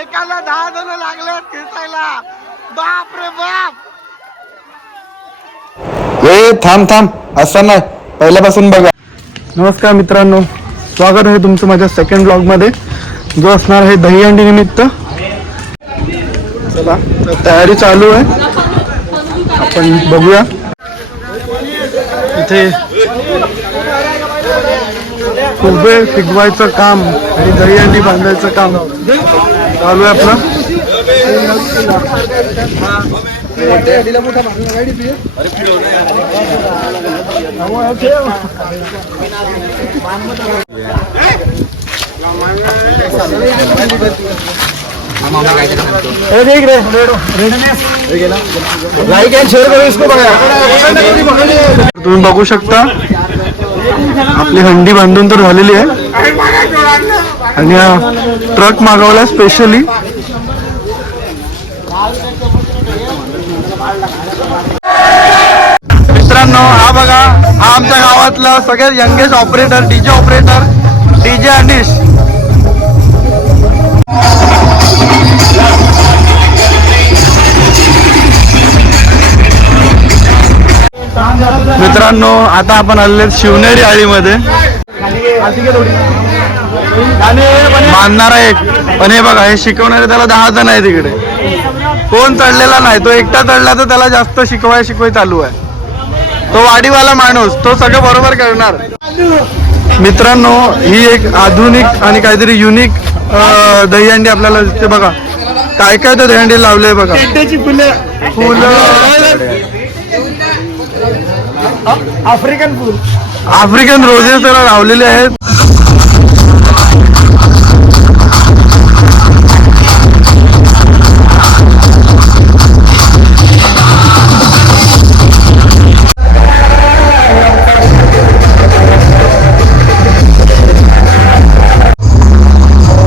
एकाला 10 जण लागले खेचायला. बाप रे बाप. ए थांब असं नाही, पहिल्यापासून बघा. नमस्कार मित्रांनो, स्वागत आहे तुमचं माझ्या सेकंड ब्लॉग मध्ये, जो असणार आहे दहीहंडी निमित्त. चला तर तयारी चालू आहे, आपण बघूया. इथे उभे फिगवायचं काम आणि दहीहंडी बांधायचं काम चालू आहे आपलं. लाईक अँड शेअर करो इसको. तुम्ही बघू शकता आपली हंडी बांधून तर झालेली आहे आणि ट्रक मागवला स्पेशली. मित्रांनो हा बघा, हा आमच्या गावातला सगळ्यात youngest operator, DJ operator, DJ Anish. मित्रांनो आता आपण आलेले शिवनेरी आळीमध्ये. बांधणारा एक, पण हे बघा हे शिकवणारे त्याला 10 जण आहे तिकडे. कोण चढलेला नाही, तो एकटा चढला तर त्याला जास्त शिकवाय चालू आहे. तो वाडीवाला माणूस, तो सगळं बरोबर करणार. मित्रांनो ही एक आधुनिक आणि काहीतरी युनिक दहीहंडी आपल्याला दिसते बघा. काय काय तर दहीहंडी लावले बघा. फुलं, आफ्रिकन रोजेस त्याला लावलेले आहेत.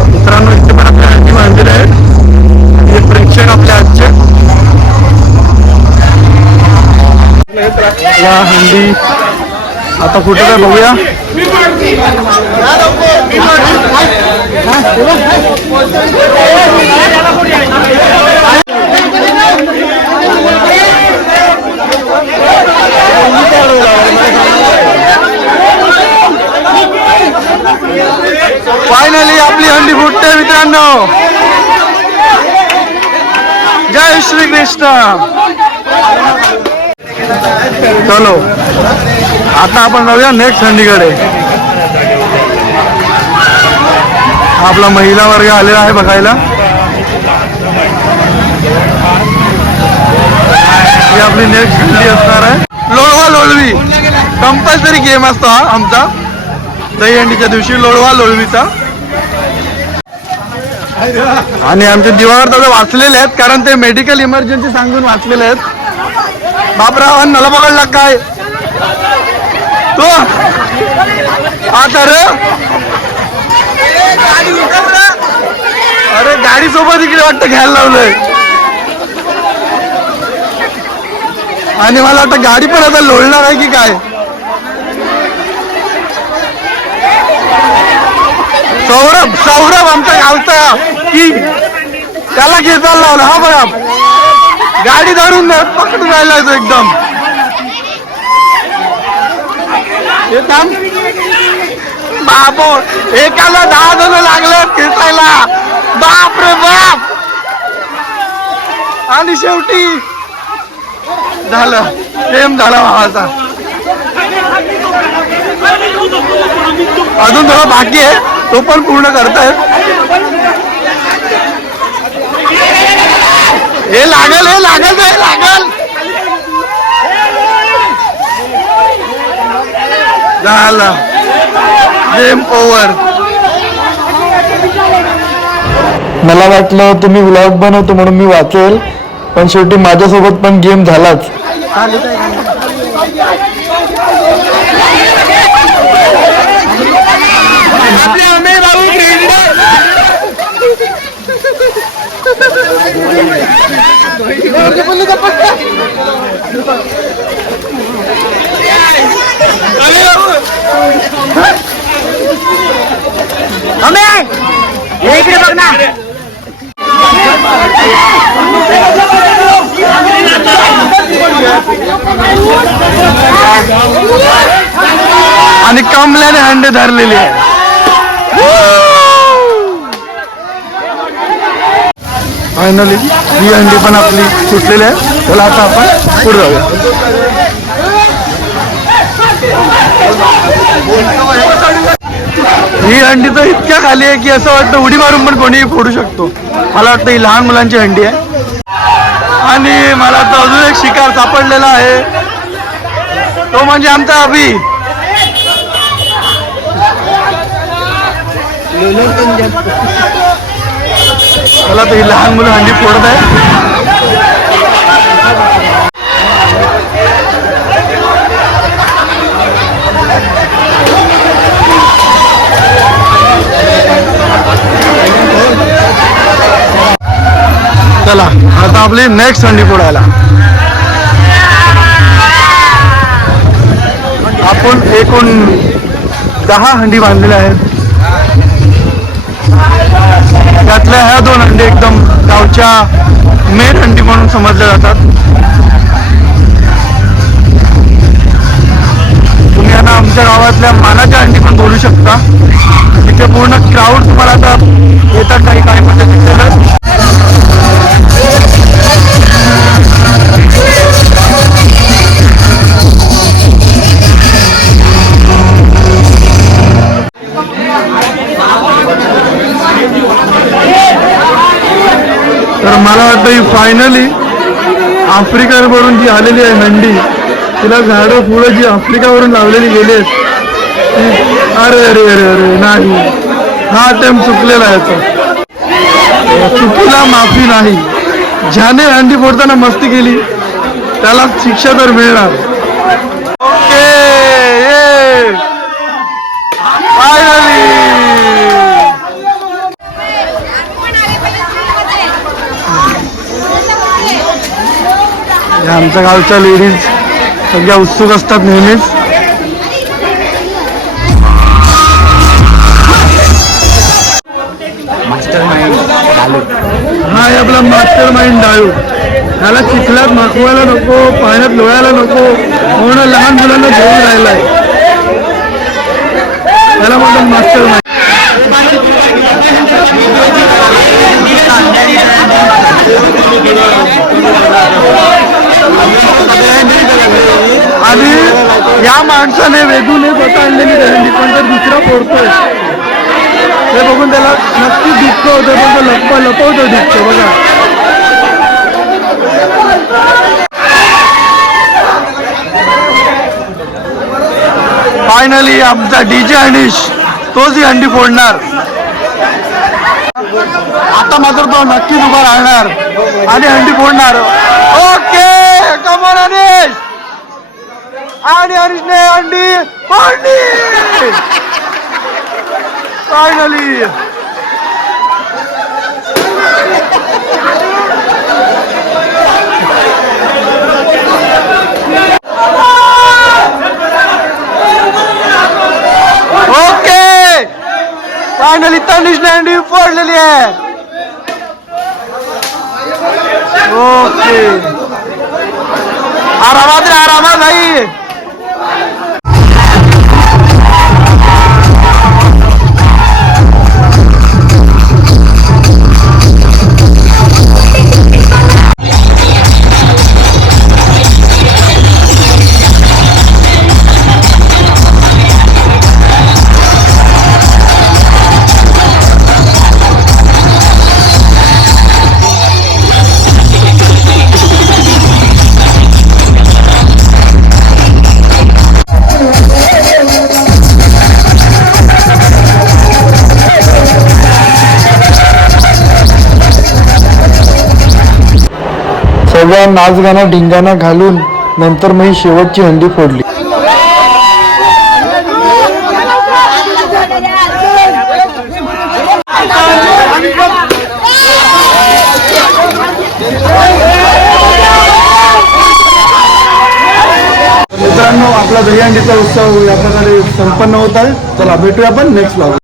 मित्रांनो इथे पण आपल्या हंडी बांधलेले आहेत. हे प्रेक्षक आपल्या आजचे या हंडी आता कुठं काय बघूया. फायनली आपली हंडी फुटते मित्रांनो. जय श्री कृष्ण. चलो आता आपण जाऊया नेक्स्ट हंडीकडे. आपला महिला वर्ग आलेला आहे बघायला. ही आपली नेक्स्ट हंडी असणार आहे. लोळवा लोळवी कंपल्सरी गेम असतो हा आमचा दहीहंडीच्या दिवशी, लोळवा लोळवीचा. आणि आमचे दिवाकर दादा वाचलेले आहेत, कारण ते मेडिकल इमर्जन्सी सांगून वाचलेले आहेत. बापराव नला पकडला काय तो आता रे. अरे गाडी सोबत इकडे वाटतं घ्यायला लावलंय. आणि मला वाटतं गाडी पण आता लोळणार आहे की काय. सौरभ आमच्या गावचा की त्याला घेतायला लावलं. हा बघा गाडी धरून पकडून राहिला एकदम. बापो एकाला 10 जण लागले खेचायला. बाप रे बाप. आणि शेवटी झालं, प्रेम झाला भावाचा. अजून थोडा बाकी आहे, तो पण पूर्ण करतायत. हे लागल झालं, गेम ओव्हर. मला वाटलं तुम्ही व्लॉग बनवतो म्हणून मी वाचेल, पण शेवटी माझ्यासोबत पण गेम झालाच. इकडे बघ ना. आणि कमल्याने हंडे धरलेली आहे. फायनली ही हंडी पण आपली सुटलेली आहे. त्याला आता आपण पुढे जाऊया. ही हंडी तर इतक्या खाली आहे की असं वाटतं उडी मारून पण कोणीही फोडू शकतो. मला वाटतं ही लहान मुलांची हंडी आहे. आणि मला आता अजून एक शिकार सापडलेला आहे, तो म्हणजे आमचा अभि. मला तर ही लहान मुलं हंडी फोडत आहे. चला आता आपली नेक्स्ट हंडी फोडायला. आपण एकूण 10 हंडी बांधलेल्या आहेत. त्यातल्या ह्या 2 हंडी एकदम गावच्या मेन हंडी म्हणून समजल्या जातात. तुम्ही आता आमच्या गावातल्या मानाच्या हंडी पण बोलू शकता. इथे पूर्ण क्राऊड तुम्हाला आता येतात काही काही म्हणजे दिसेल. तर मला वाटतं ही फायनली आफ्रिकेवरून जी आलेली आहे हंडी, तिला झाडं फुलं जी आफ्रिकावरून लावलेली गेली आहेत, अरे अरे अरे अरे नाही, हा अटेम्प्ट चुकलेला आहे. याचा चुकीला माफी नाही. ज्याने हंडी फोडताना मस्ती केली त्याला शिक्षा तर मिळणार. ओके, फायनली आमच्या गावच्या लेडीज सगळ्या उत्सुक असतात नेहमीच. हा आहे आपला मास्टर माइंड डाळू. ह्याला चिखलात माखवायला नको, पाण्यात लोळायला नको म्हणून लहान मुलांना घेऊन राहिलाय. त्याला म्हणतात मास्टर माइंड. आणि या माणसाने वेदूने स्वतः आणलेली हंडी पण तर दुसरा फोडतोय हे बघून त्याला नक्की दुःख होतं, पण तो लपवतो दुःख. बघा फायनली आमचा डीजे अनिश तोच ही हंडी फोडणार. आता मात्र तो नक्कीच उभा राहणार आणि हंडी फोडणार. ओके, कम ऑन अनिश. आणि अनिशने हंडी फोडली फायनली. ओके, फायनली तनिषने हंडी फोडलेली आहे. ओके, आरामात रे, आरामात भाई. सगळ्या नाच गाणं ढिंगाणा घालून नंतर मी शेवटची हंडी फोडली. मित्रांनो, आपला दहीहंडीचा उत्सव या प्रकारे संपन्न होत आहे. चला भेटूया आपण नेक्स्ट ब्लॉग.